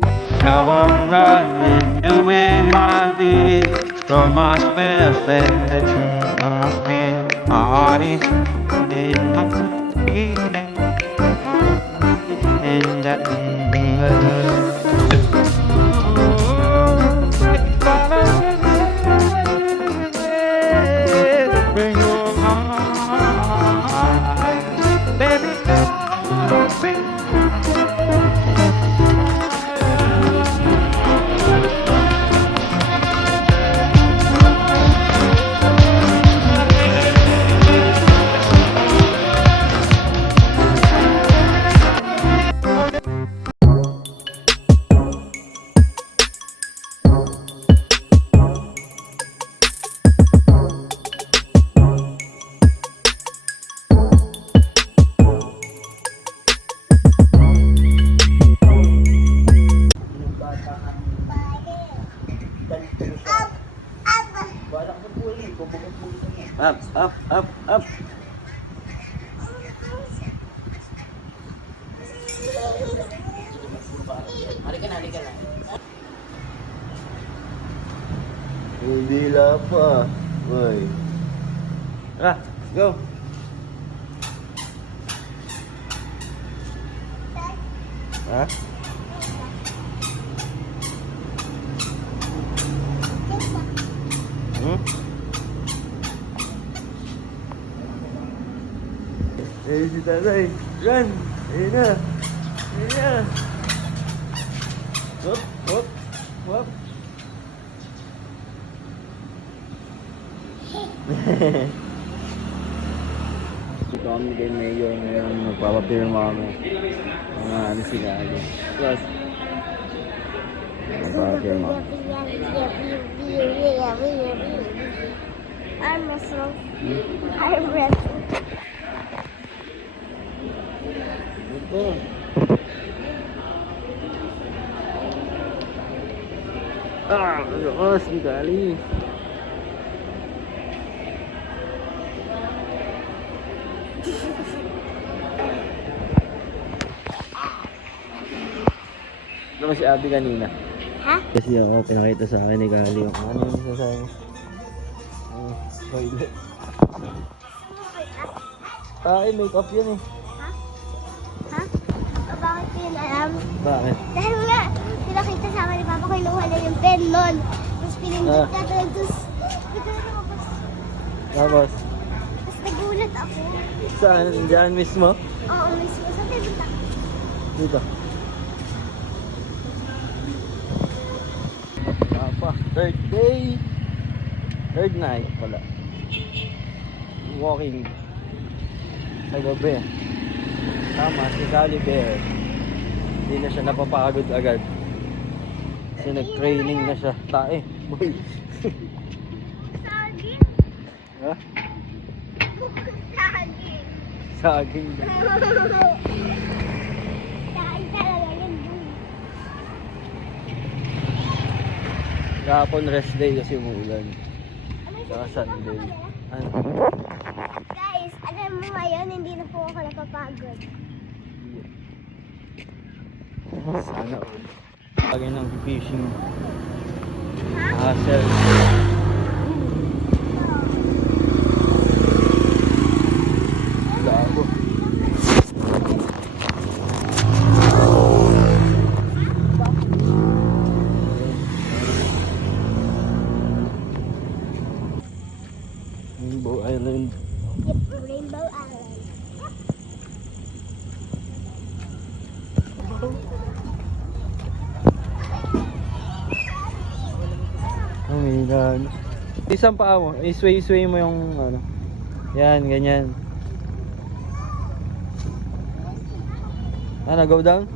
Now I'm running away, running from my perfect my heart is beating, and that bring your heart, baby. Up, up, up, up. Halika na. Hindi lang pa. Uy. Tara, go. Ha? Hmm? Eh, si tatay. Run! Ayun na. Ayun na. Whoop, whoop, whoop. Dito kami kay Mayor ngayon. Magpapapirma kami. Mga ano sila. Plus, magpapapirma kami. Arm wrestle. Arm wrestle. Ito. Ah! Lakas! Di kali. Ano si Abby kanina? Ha? Kasi ako, pinakita sa akin ni Gali yung ano yung sasabi. Toilet. Make-up yun eh. Ha? Bakit ko yun alam? Bakit? Dahil nga, pinakita sa akin ni Papa ko inuha na yung pen nun. Tapos pinindot na doon. Tapos, Tapos, nagulat ako. saan? Diyan mismo? Oo, mismo. Sa table lang. Dito. Apa? Third day. Third night pala. Walking. Sa gabi. Tama, si Gali Bear. Hindi na siya napapagod agad. Kasi nag-training na siya. Tae. Boy. Saging? Ha? Saging. Saging. Saging talaga yun. Kahapon rest day kasi umuulan. Saka Sunday. Ano? Guys, alam mo ngayon, hindi na po ako napapagod. Sana all. Lagi ng fishing Ha? hassle. Labo. Rainbow Island. Yep, Rainbow Island. Oh my God. Isang paa mo, isway-sway mo yung ano. Yan, ganyan. Ano, go down?